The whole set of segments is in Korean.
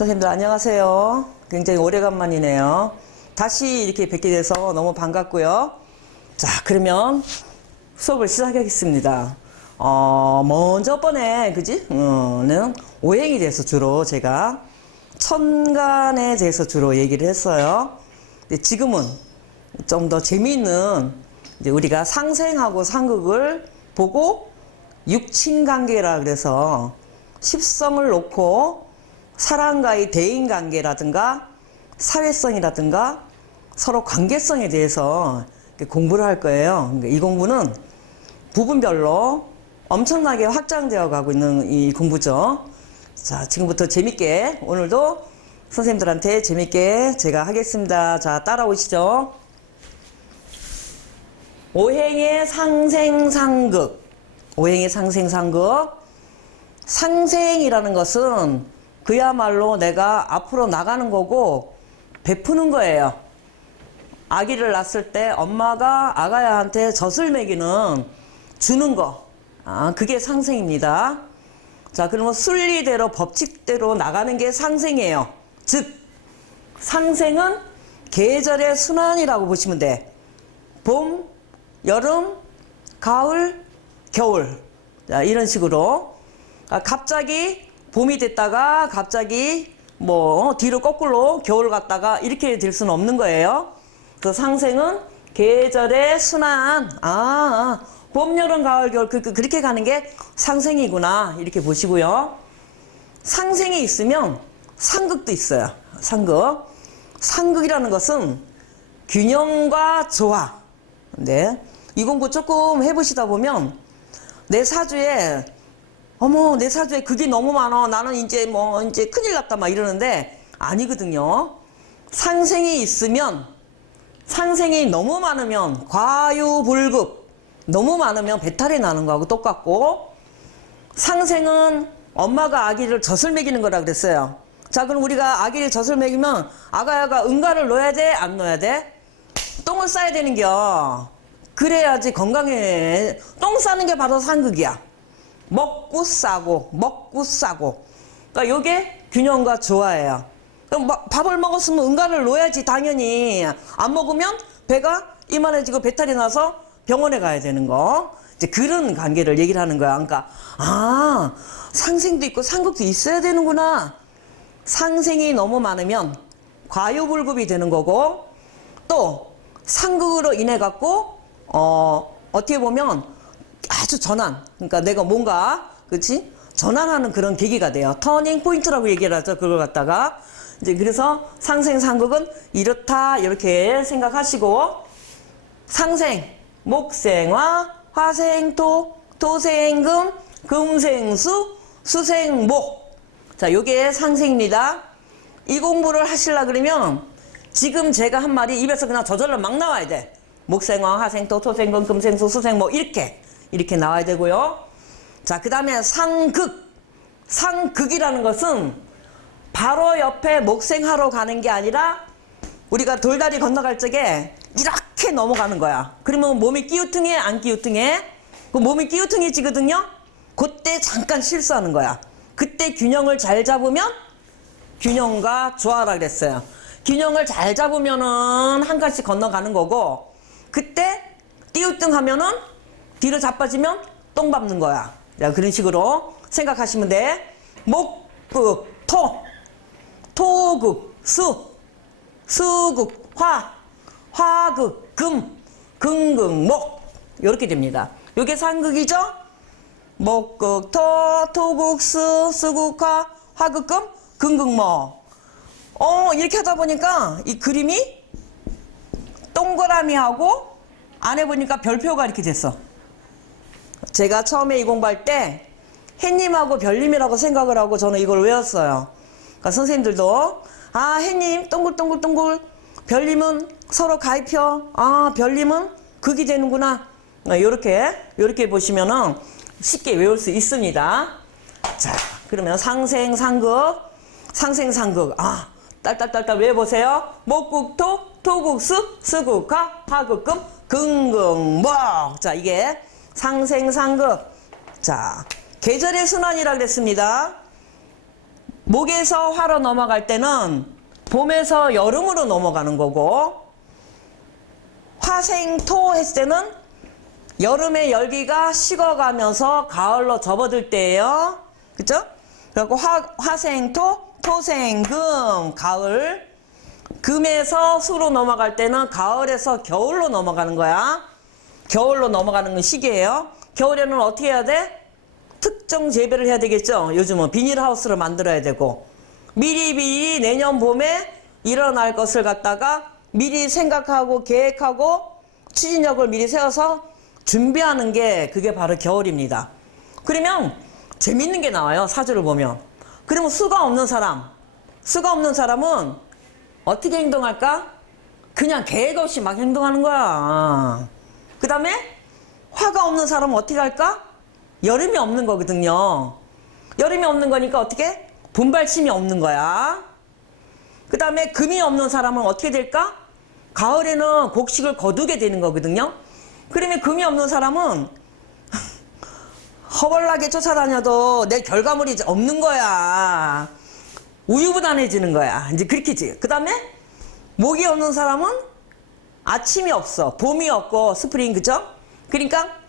선생님들 안녕하세요. 굉장히 오래간만이네요. 다시 이렇게 뵙게 돼서 너무 반갑고요. 자, 그러면 수업을 시작하겠습니다. 먼저 번에 는 오행에 대해서 주로 제가 천간에 대해서 주로 얘기를 했어요. 근데 지금은 좀 더 재미있는 이제 우리가 상생하고 상극을 보고 육친관계라 그래서 십성을 놓고 사람과의 대인관계라든가 사회성이라든가 서로 관계성에 대해서 공부를 할 거예요. 이 공부는 부분별로 엄청나게 확장되어 가고 있는 이 공부죠. 자, 지금부터 재밌게 오늘도 선생님들한테 재밌게 제가 하겠습니다. 자, 따라오시죠. 오행의 상생상극. 오행의 상생상극. 상생이라는 것은 그야말로 내가 앞으로 나가는 거고 베푸는 거예요. 아기를 낳았을 때 엄마가 아가야한테 젖을 먹이는 주는 거. 그게 상생입니다. 자, 그러면 순리대로 법칙대로 나가는 게 상생이에요. 즉 상생은 계절의 순환이라고 보시면 돼. 봄, 여름, 가을, 겨울. 자, 이런 식으로 갑자기 봄이 됐다가 갑자기 뒤로 거꾸로 겨울 갔다가 이렇게 될 수는 없는 거예요. 그 상생은 계절의 순환. 봄, 여름, 가을, 겨울 그렇게 가는 게 상생이구나 이렇게 보시고요. 상생이 있으면 상극도 있어요. 상극. 상극이라는 것은 균형과 조화. 네. 이 공부 조금 해보시다 보면 내 사주에 내 사주에 그게 너무 많아. 나는 이제 큰일 났다 막 이러는데 아니거든요. 상생이 있으면 상생이 너무 많으면 과유불급, 너무 많으면 배탈이 나는 거하고 똑같고, 상생은 엄마가 아기를 젖을 먹이는 거라 그랬어요. 자, 그럼 우리가 아기를 젖을 먹이면 아가야가 응가를 넣어야 돼? 안 넣어야 돼? 똥을 싸야 되는겨. 그래야지 건강해. 똥 싸는 게 바로 상극이야. 먹고 싸고 그러니까 요게 균형과 조화예요. 그럼 밥을 먹었으면 응가를 놓아야지 당연히. 안 먹으면 배가 이만해지고 배탈이 나서 병원에 가야 되는 거. 이제 그런 관계를 얘기를 하는 거야. 그러니까 상생도 있고 상극도 있어야 되는구나. 상생이 너무 많으면 과유불급이 되는 거고, 또 상극으로 인해 갖고 어떻게 보면 아주 전환. 그러니까 내가 뭔가, 그치? 전환하는 그런 계기가 돼요. 터닝 포인트라고 얘기를 하죠. 그걸 갖다가. 이제 그래서 상생, 상극은 이렇다, 이렇게 생각하시고, 상생, 목생화, 화생토, 토생금, 금생수, 수생목. 자, 요게 상생입니다. 이 공부를 하시려 그러면 지금 제가 한 말이 입에서 그냥 저절로 막 나와야 돼. 목생화, 화생토, 토생금, 금생수, 수생목. 이렇게 나와야 되고요. 자, 그 다음에 상극. 상극이라는 것은 바로 옆에 목생하러 가는 게 아니라 우리가 돌다리 건너갈 적에 이렇게 넘어가는 거야. 그러면 몸이 끼우퉁해? 안 끼우퉁해? 그 몸이 끼우퉁해지거든요? 그때 잠깐 실수하는 거야. 그때 균형을 잘 잡으면 균형과 조화라 그랬어요. 균형을 잘 잡으면은 한 칸씩 건너가는 거고, 그때 띄우뚱하면은 뒤로 자빠지면 똥 밟는 거야. 자, 그런 식으로 생각하시면 돼. 목극 토, 토극 수, 수극 화, 화극 금, 금극 목. 이렇게 됩니다. 이게 상극이죠? 목극 토, 토극 수, 수극 화, 화극 금, 금극 목. 이렇게 하다 보니까 이 그림이 동그라미하고 안에 보니까 별표가 이렇게 됐어. 제가 처음에 이 공부할 때 해님하고 별님이라고 생각을 하고 저는 이걸 외웠어요. 그러니까 선생님들도 해님 동글동글동글, 별님은 서로 가입혀. 별님은 극이 되는구나. 요렇게 보시면은 쉽게 외울 수 있습니다. 자, 그러면 상생상극. 딸딸딸딸 외워보세요. 목극토, 토극수, 수극화, 화극금, 금극목. 자, 이게 상생상극. 자, 계절의 순환이라 그랬습니다. 목에서 화로 넘어갈 때는 봄에서 여름으로 넘어가는 거고, 화생토 했을 때는 여름의 열기가 식어가면서 가을로 접어들 때예요. 그죠? 그리고 화생토, 토생금, 가을. 금에서 수로 넘어갈 때는 가을에서 겨울로 넘어가는 거야. 겨울로 넘어가는 시기예요. 겨울에는 어떻게 해야 돼? 특정 재배를 해야 되겠죠. 요즘은 비닐하우스를 만들어야 되고, 미리 내년 봄에 일어날 것을 갖다가 미리 생각하고 계획하고 추진력을 미리 세워서 준비하는 게 그게 바로 겨울입니다. 그러면 재밌는 게 나와요. 사주를 보면. 그러면 수가 없는 사람은 어떻게 행동할까? 그냥 계획 없이 막 행동하는 거야. 그 다음에 화가 없는 사람은 어떻게 할까? 여름이 없는 거거든요. 여름이 없는 거니까 어떻게? 분발심이 없는 거야. 그 다음에 금이 없는 사람은 어떻게 될까? 가을에는 곡식을 거두게 되는 거거든요. 그러면 금이 없는 사람은 허벌나게 쫓아다녀도 내 결과물이 없는 거야. 우유부단해지는 거야. 이제 그렇게지. 그 다음에 목이 없는 사람은 아침이 없어. 봄이 없고 스프링, 그죠? 그러니까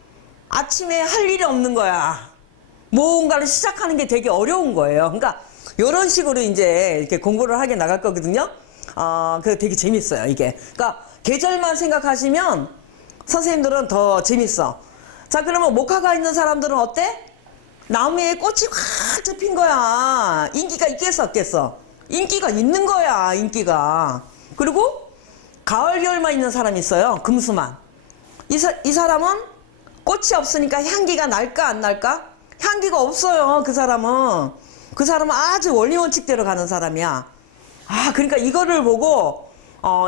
아침에 할 일이 없는 거야. 뭔가를 시작하는 게 되게 어려운 거예요. 그러니까 이런 식으로 이제 이렇게 공부를 하게 나갈 거거든요. 그 되게 재밌어요, 이게. 그러니까 계절만 생각하시면 선생님들은 더 재밌어. 자, 그러면 목화가 있는 사람들은 어때? 나무에 꽃이 확 접힌 거야. 인기가 있겠어, 없겠어? 인기가 있는 거야, 인기가. 그리고 가을, 겨울만 있는 사람이 있어요. 금수만. 이 사람은 꽃이 없으니까 향기가 날까, 안 날까? 향기가 없어요, 그 사람은. 그 사람은 아주 원리원칙대로 가는 사람이야. 그러니까 이거를 보고,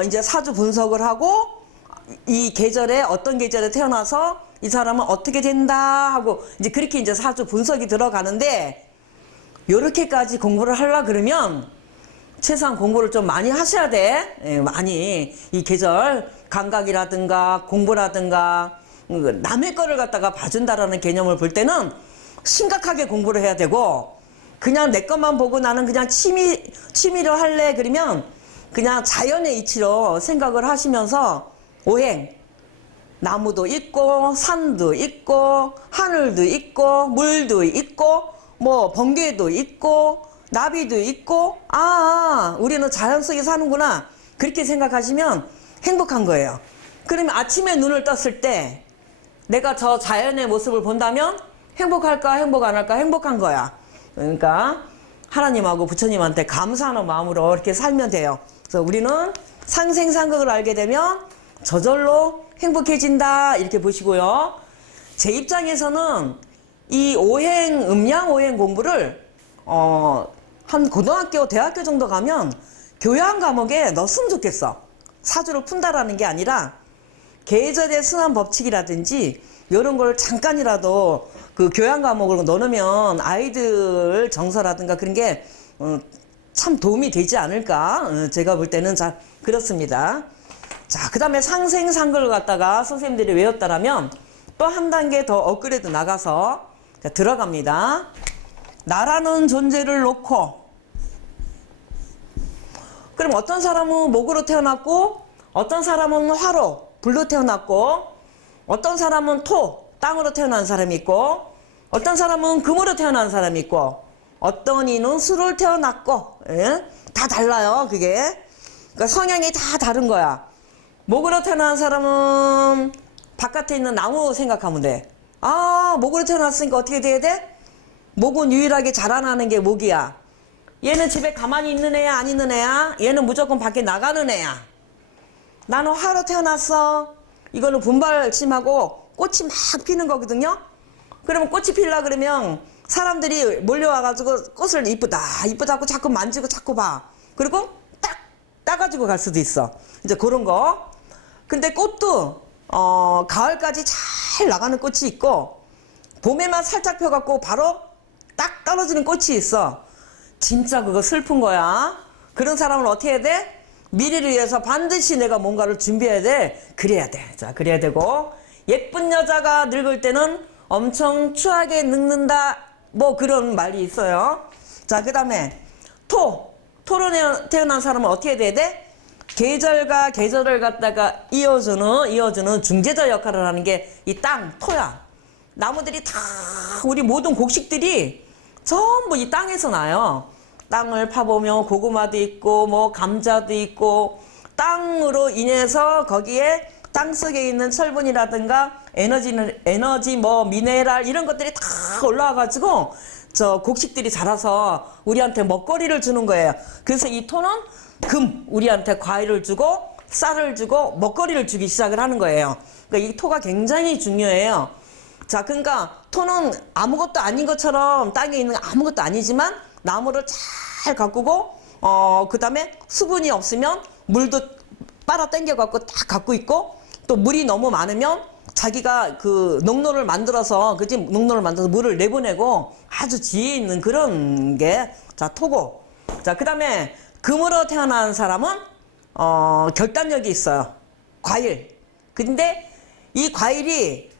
이제 사주 분석을 하고, 이 계절에, 어떤 계절에 태어나서 이 사람은 어떻게 된다 하고, 이제 그렇게 이제 사주 분석이 들어가는데, 요렇게까지 공부를 하려 그러면, 최소한 공부를 좀 많이 하셔야 돼. 예, 많이. 이 계절 감각이라든가 공부라든가, 남의 거를 갖다가 봐준다라는 개념을 볼 때는 심각하게 공부를 해야 되고, 그냥 내 것만 보고 나는 그냥 취미로 할래 그러면 그냥 자연의 이치로 생각을 하시면서 오행, 나무도 있고 산도 있고 하늘도 있고 물도 있고 뭐 번개도 있고 나비도 있고 우리는 자연 속에 사는구나 그렇게 생각하시면 행복한 거예요. 그러면 아침에 눈을 떴을 때 내가 저 자연의 모습을 본다면 행복할까 행복 안 할까? 행복한 거야. 그러니까 하나님하고 부처님한테 감사하는 마음으로 이렇게 살면 돼요. 그래서 우리는 상생상극을 알게 되면 저절로 행복해진다 이렇게 보시고요. 제 입장에서는 이 오행, 음양 공부를 한 고등학교, 대학교 정도 가면 교양 과목에 넣었으면 좋겠어. 사주를 푼다라는 게 아니라 계절의 순환 법칙이라든지 이런 걸 잠깐이라도 그 교양 과목으로 넣으면 아이들 정서라든가 그런 게 참 도움이 되지 않을까? 제가 볼 때는 잘 그렇습니다. 자, 그 다음에 상생상극을 갖다가 선생님들이 외웠다라면 또 한 단계 더 업그레이드 나가서 들어갑니다. 나라는 존재를 놓고 그럼 어떤 사람은 목으로 태어났고 어떤 사람은 화로, 불로 태어났고 어떤 사람은 토, 땅으로 태어난 사람이 있고 어떤 사람은 금으로 태어난 사람이 있고 어떤 이는 수로 태어났고 다 달라요 그게. 그러니까 성향이 다 다른 거야. 목으로 태어난 사람은 바깥에 있는 나무 생각하면 돼. 목으로 태어났으니까 어떻게 돼야 돼? 목은 유일하게 자라나는 게 목이야. 얘는 집에 가만히 있는 애야 안 있는 애야? 얘는 무조건 밖에 나가는 애야. 나는 화로 태어났어. 이거는 분발심하고 꽃이 막 피는 거거든요. 그러면 꽃이 피려고 그러면 사람들이 몰려와가지고 꽃을 이쁘다고 자꾸 만지고 자꾸 봐. 그리고 딱 따가지고 갈 수도 있어. 이제 그런 거. 근데 꽃도 가을까지 잘 나가는 꽃이 있고 봄에만 살짝 펴갖고 바로 딱 떨어지는 꽃이 있어. 진짜 그거 슬픈 거야. 그런 사람은 어떻게 해야 돼? 미래를 위해서 반드시 내가 뭔가를 준비해야 돼. 그래야 돼. 자, 그래야 되고 예쁜 여자가 늙을 때는 엄청 추하게 늙는다. 뭐 그런 말이 있어요. 자, 그 다음에 토로 태어난 사람은 어떻게 돼야 돼? 계절과 계절을 갖다가 이어주는 중재자 역할을 하는 게 이 땅, 토야. 나무들이 다, 우리 모든 곡식들이 전부 이 땅에서 나요. 땅을 파보면 고구마도 있고, 뭐, 감자도 있고, 땅으로 인해서 거기에 땅 속에 있는 철분이라든가 에너지, 뭐, 미네랄, 이런 것들이 다 올라와가지고, 저 곡식들이 자라서 우리한테 먹거리를 주는 거예요. 그래서 이 토는 우리한테 과일을 주고, 쌀을 주고, 먹거리를 주기 시작을 하는 거예요. 그러니까 이 토가 굉장히 중요해요. 자, 그러니까 토는 아무것도 아닌 것처럼 땅에 있는 아무것도 아니지만 나무를 잘 가꾸고 그 다음에 수분이 없으면 물도 빨아 당겨 갖고 딱 갖고 있고 또 물이 너무 많으면 자기가 그 농로를 만들어서 물을 내보내고 아주 지혜 있는 그런 게 자 토고. 자, 그 다음에 금으로 태어난 사람은 결단력이 있어요. 과일. 근데 이 과일이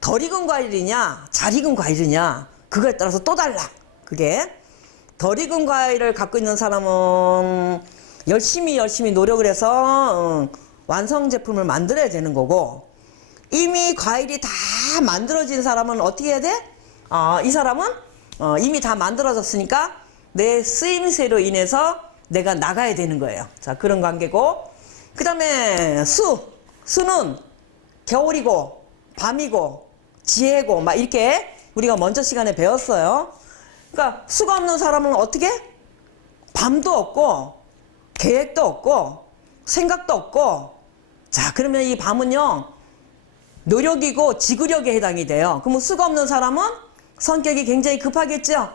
덜 익은 과일이냐 잘 익은 과일이냐 그거에 따라서 또 달라. 그게 덜 익은 과일을 갖고 있는 사람은 열심히 노력을 해서 완성 제품을 만들어야 되는 거고, 이미 과일이 다 만들어진 사람은 어떻게 해야 돼? 이 사람은 이미 다 만들어졌으니까 내 쓰임새로 인해서 내가 나가야 되는 거예요. 자, 그런 관계고, 그 다음에 수는 겨울이고 밤이고 지혜고 막 이렇게 우리가 먼저 시간에 배웠어요. 그러니까 수가 없는 사람은 어떻게? 밤도 없고 계획도 없고 생각도 없고. 자, 그러면 이 밤은요 노력이고 지구력에 해당이 돼요. 그러면 수가 없는 사람은 성격이 굉장히 급하겠죠.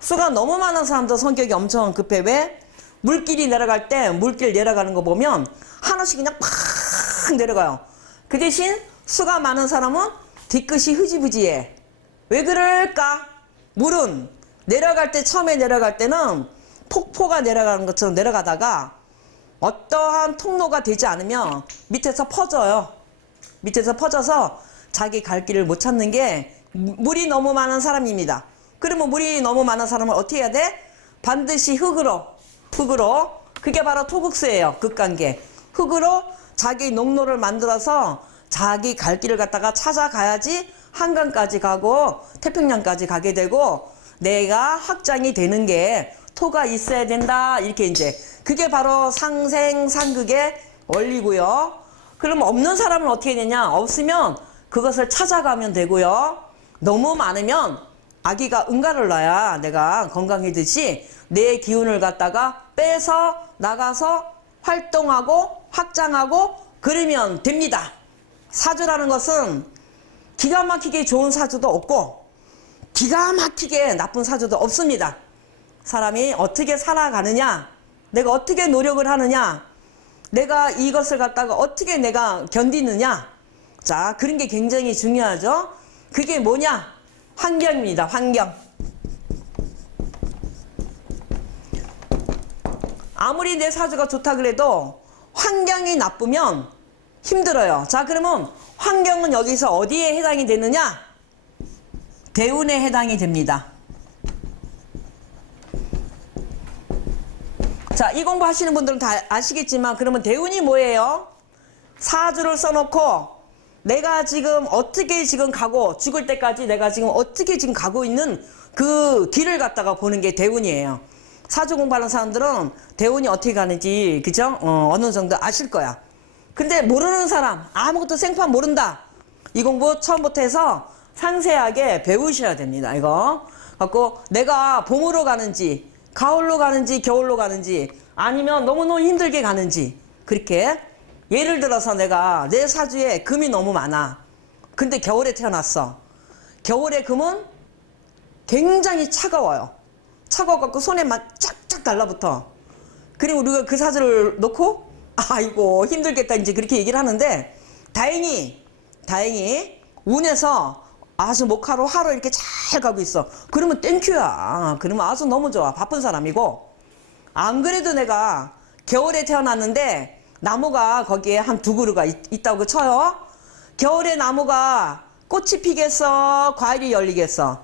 수가 너무 많은 사람도 성격이 엄청 급해. 왜? 물길이 내려갈 때 물길 내려가는 거 보면 하나씩 그냥 팍 내려가요. 그 대신 수가 많은 사람은 뒤끝이 흐지부지해. 왜 그럴까? 물은 내려갈 때, 처음에 내려갈 때는 폭포가 내려가는 것처럼 내려가다가 어떠한 통로가 되지 않으면 밑에서 퍼져요. 밑에서 퍼져서 자기 갈 길을 못 찾는 게 물이 너무 많은 사람입니다. 그러면 물이 너무 많은 사람은 어떻게 해야 돼? 반드시 흙으로. 그게 바로 토국수예요. 극관계. 흙으로 자기 농로를 만들어서 자기 갈 길을 갖다가 찾아가야지 한강까지 가고 태평양까지 가게 되고 내가 확장이 되는 게 토가 있어야 된다. 이렇게 이제 그게 바로 상생상극의 원리고요. 그럼 없는 사람은 어떻게 되냐? 없으면 그것을 찾아가면 되고요. 너무 많으면 아기가 응가를 놔야 내가 건강해지지 내 기운을 갖다가 빼서 나가서 활동하고 확장하고 그러면 됩니다. 사주라는 것은 기가 막히게 좋은 사주도 없고 기가 막히게 나쁜 사주도 없습니다. 사람이 어떻게 살아가느냐, 내가 어떻게 노력을 하느냐, 내가 이것을 갖다가 어떻게 내가 견디느냐. 자, 그런 게 굉장히 중요하죠. 그게 뭐냐? 환경입니다. 환경. 아무리 내 사주가 좋다 그래도 환경이 나쁘면 힘들어요. 자, 그러면 환경은 여기서 어디에 해당이 되느냐? 대운에 해당이 됩니다. 자, 이 공부 하시는 분들은 다 아시겠지만 그러면 대운이 뭐예요? 사주를 써놓고 내가 지금 어떻게 지금 가고 죽을 때까지 내가 지금 어떻게 지금 가고 있는 그 길을 갖다가 보는 게 대운이에요. 사주 공부하는 사람들은 대운이 어떻게 가는지 그죠? 어느 정도 아실 거야. 근데 모르는 사람, 아무것도 생판 모른다. 이 공부 처음부터 해서 상세하게 배우셔야 됩니다. 이거 갖고 내가 봄으로 가는지 가을로 가는지 겨울로 가는지 아니면 너무너무 힘들게 가는지, 그렇게 예를 들어서 내가 내 사주에 금이 너무 많아. 근데 겨울에 태어났어. 겨울에 금은 굉장히 차가워요. 차가워갖고 손에 막 쫙쫙 달라붙어. 그리고 우리가 그 사주를 놓고 아이고 힘들겠다 이제 그렇게 얘기를 하는데, 다행히 운에서 아주 목화로 화로 이렇게 잘 가고 있어. 그러면 땡큐야. 그러면 아주 너무 좋아. 바쁜 사람이고. 안 그래도 내가 겨울에 태어났는데 나무가 거기에 한 두 그루가 있다고 쳐요. 겨울에 나무가 꽃이 피겠어? 과일이 열리겠어?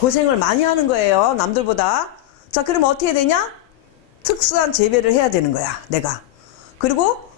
고생을 많이 하는 거예요. 남들보다. 자, 그러면 어떻게 되냐? 특수한 재배를 해야 되는 거야, 내가. 그리고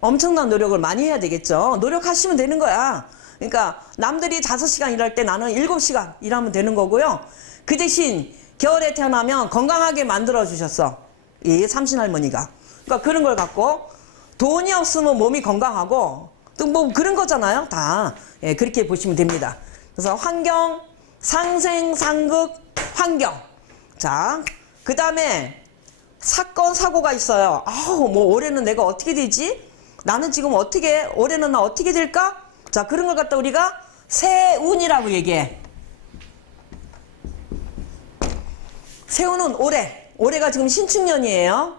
엄청난 노력을 많이 해야 되겠죠. 노력하시면 되는 거야. 그러니까 남들이 5시간 일할 때 나는 7시간 일하면 되는 거고요. 그 대신 겨울에 태어나면 건강하게 만들어 주셨어, 이 삼신할머니가. 그러니까 그런 걸 갖고 돈이 없으면 몸이 건강하고 또 뭐 그런 거잖아요, 다. 예, 그렇게 보시면 됩니다. 그래서 환경, 상생상극, 환경. 자, 그 다음에 사건, 사고가 있어요. 아우, 뭐 올해는 내가 어떻게 되지? 나는 지금 올해는 나 어떻게 될까? 자, 그런 걸 갖다 우리가 세운이라고 얘기해. 세운은 올해가 지금 신축년이에요.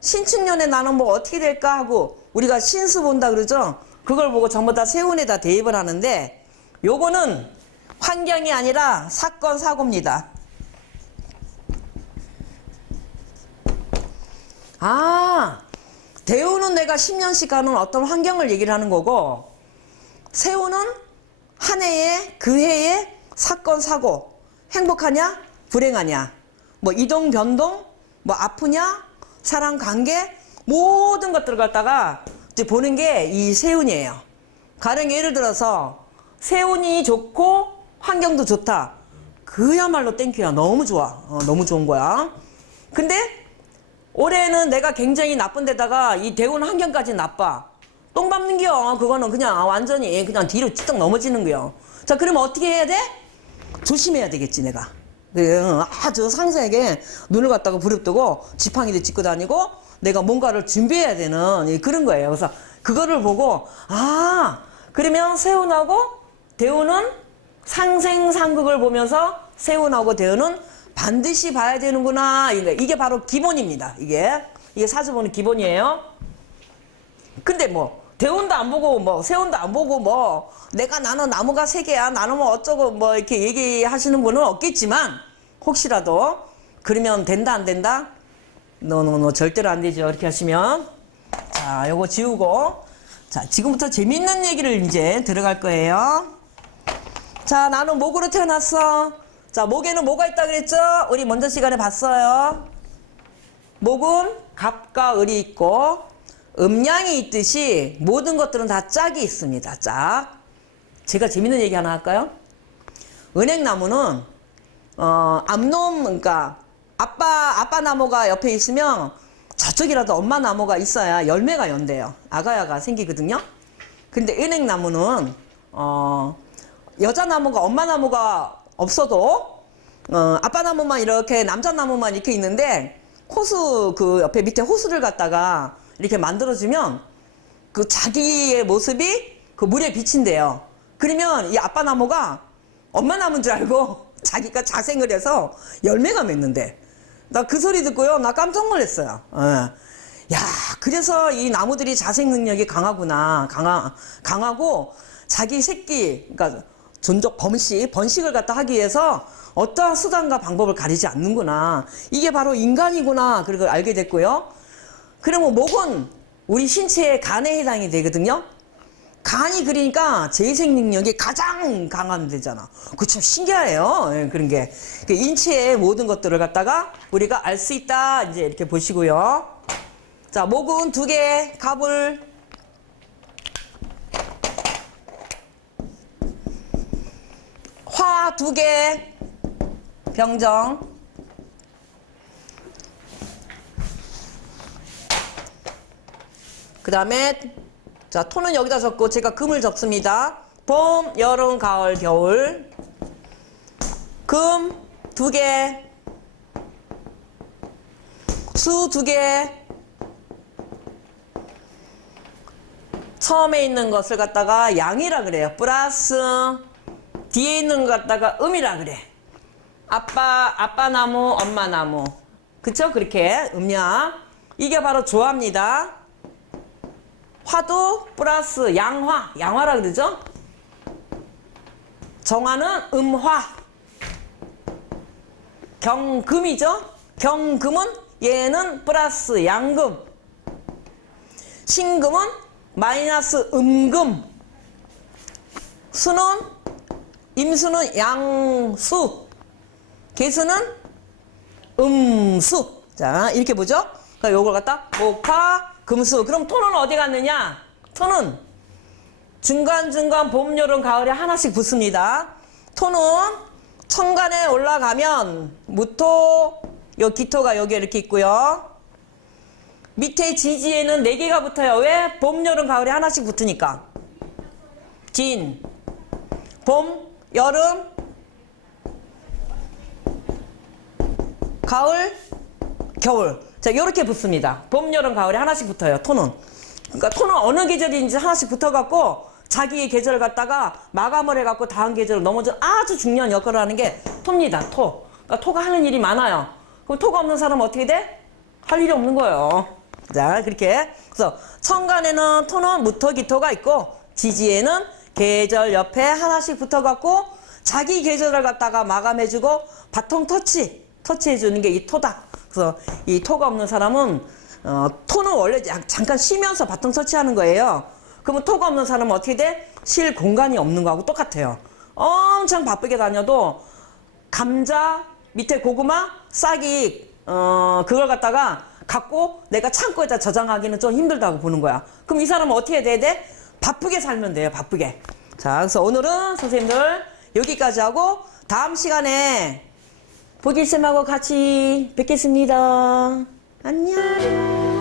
신축년에 나는 뭐 어떻게 될까 하고 우리가 신수 본다 그러죠. 그걸 보고 전부 다 세운에다 대입을 하는데, 요거는 환경이 아니라 사건, 사고입니다. 아, 대우는 내가 10년씩 가는 어떤 환경을 얘기를 하는 거고, 세우는 한 해에, 그 해에 사건, 사고, 행복하냐, 불행하냐, 뭐 이동, 변동, 뭐 아프냐, 사랑, 관계, 모든 것들을 갖다가 이제 보는 게 이 세운이에요. 가령 예를 들어서 세운이 좋고 환경도 좋다. 그야말로 땡큐야. 너무 좋아. 너무 좋은 거야. 근데 올해는 내가 굉장히 나쁜 데다가 이 대운 환경까지 나빠. 똥 밟는겨. 그거는 그냥 완전히 그냥 뒤로 찌떡 넘어지는 거요. 자, 그러면 어떻게 해야 돼? 조심해야 되겠지, 내가. 아주 상세하게 눈을 갖다가 부릅뜨고 지팡이도 짚고 다니고 내가 뭔가를 준비해야 되는 그런 거예요. 그래서 그거를 보고, 아, 그러면 세운하고 대운은 상생상극을 보면서 세운하고 대운은 반드시 봐야 되는구나. 이게 바로 기본입니다. 이게 사주 보는 기본이에요. 근데 뭐 대운도 안 보고 뭐 세운도 안 보고 뭐 나는 나무가 3개야, 나는 뭐 어쩌고 뭐 이렇게 얘기하시는 분은 없겠지만, 혹시라도 그러면 된다 안 된다? 노 절대로 안 되죠. 이렇게 하시면. 자, 요거 지우고, 자, 지금부터 재밌는 얘기를 이제 들어갈 거예요. 자, 나는 목으로 태어났어. 자, 목에는 뭐가 있다 그랬죠? 우리 먼저 시간에 봤어요. 목은 갑과 을이 있고 음양이 있듯이 모든 것들은 다 짝이 있습니다. 짝. 제가 재밌는 얘기 하나 할까요? 은행나무는 암놈, 그러니까 아빠 나무가 옆에 있으면 저쪽이라도 엄마 나무가 있어야 열매가 연대요. 아가야가 생기거든요. 근데 은행나무는 여자 나무가, 엄마 나무가 없어도 아빠 나무만 이렇게, 남자 나무만 이렇게 있는데 호수, 그 옆에 밑에 호수를 갖다가 이렇게 만들어주면 그 자기의 모습이 그 물에 비친대요. 그러면 이 아빠 나무가 엄마 나무인 줄 알고 자기가 자생을 해서 열매가 맺는데, 나 그 소리 듣고요, 나 깜짝 놀랐어요. 야, 그래서 이 나무들이 자생 능력이 강하구나. 강하고 자기 새끼, 그러니까 존속 번식을 갖다 하기 위해서 어떠한 수단과 방법을 가리지 않는구나. 이게 바로 인간이구나. 그걸 알게 됐고요. 그러면 목은 우리 신체의 간에 해당이 되거든요. 간이 그러니까 재생 능력이 가장 강한 데잖아. 그거 참 신기해요. 예, 그런 게. 인체의 모든 것들을 갖다가 우리가 알 수 있다. 이제 이렇게 보시고요. 자, 목은 2개, 갑을. 화 2개, 병정. 그 다음에 자, 토는 여기다 적고 제가 금을 적습니다. 봄, 여름, 가을, 겨울. 금 2개, 수 2개. 처음에 있는 것을 갖다가 양이라 그래요. 플러스 뒤에 있는 것 갖다가 음이라 그래. 아빠 나무, 엄마 나무. 그쵸? 그렇게 음양. 이게 바로 조화입니다. 화도 플러스 양화라 그러죠? 정화는 음화. 경금이죠? 경금은 얘는 플러스 양금. 신금은 마이너스 음금. 수는, 임수는 양수. 개수는 음수. 자, 이렇게 보죠? 그러니까 요걸 갖다 목화, 금수. 그럼 토는 어디 갔느냐? 토는 중간중간 봄, 여름, 가을에 하나씩 붙습니다. 토는 천간에 올라가면 무토, 요 기토가 여기 이렇게 있고요. 밑에 지지에는 4개가 붙어요. 왜? 봄, 여름, 가을에 하나씩 붙으니까. 진, 봄, 여름, 가을, 겨울. 자, 요렇게 붙습니다. 봄, 여름, 가을에 하나씩 붙어요. 토는. 그러니까 토는 어느 계절인지 하나씩 붙어갖고 자기의 계절을 갖다가 마감을 해갖고 다음 계절로 넘어져 아주 중요한 역할을 하는 게 토입니다. 토. 그러니까 토가 하는 일이 많아요. 그럼 토가 없는 사람은 어떻게 돼? 할 일이 없는 거예요. 자, 그렇게. 그래서 천간에는 토는 무토, 기토가 있고 지지에는 계절 옆에 하나씩 붙어갖고 자기 계절을 갖다가 마감해주고 바통 터치해주는 게 이 토다. 그래서 이 토가 없는 사람은 토는 원래 잠깐 쉬면서 바통 터치하는 거예요. 그러면 토가 없는 사람은 어떻게 돼? 쉴 공간이 없는 거하고 똑같아요. 엄청 바쁘게 다녀도 감자, 밑에 고구마, 싹이 그걸 갖다가 갖고 내가 창고에다 저장하기는 좀 힘들다고 보는 거야. 그럼 이 사람은 어떻게 돼야 돼? 바쁘게 살면 돼요. 바쁘게. 자, 그래서 오늘은 선생님들 여기까지 하고 다음 시간에 보길쌤하고 같이 뵙겠습니다. 안녕.